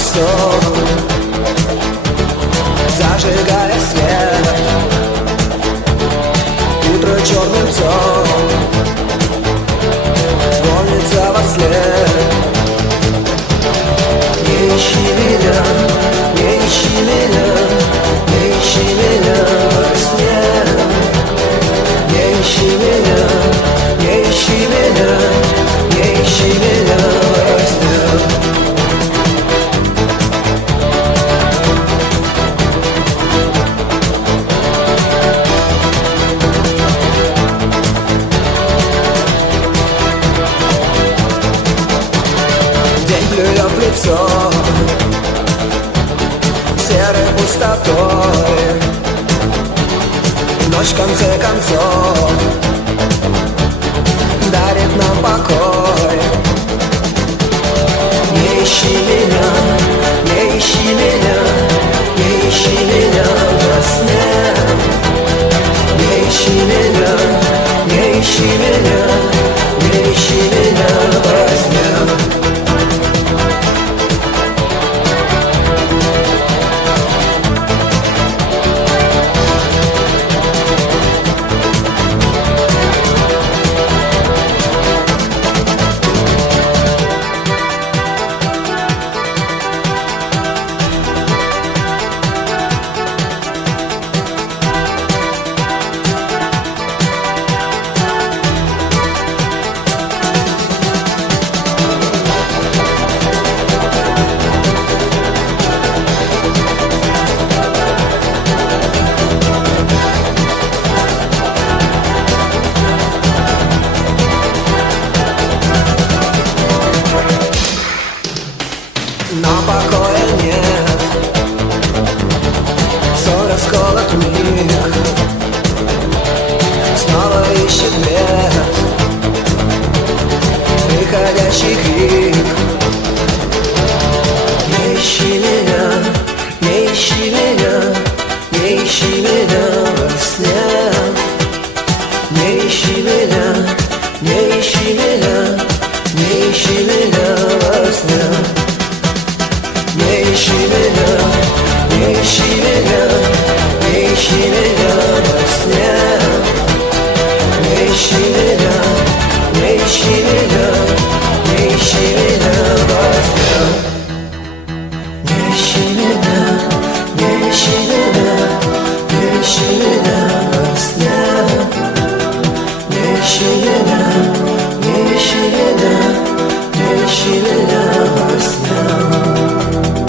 мостов, зажигая свет, утро черным псом гонится во след. Не ищи меня, не ищи меня, не ищи меня во сне. Не ищи меня, не ищи меня, не ищи меня во сне. День плюет в лицо серой пустотой, ночь в конце концов дарит нам покой. Не ищи меня, не ищи меня, не ищи меня во сне. Не ищи меня, не ищи меня, не ищи меня во сне. Но покоя нет, ссор расколот миг, снова ищет бред, приходящий крик.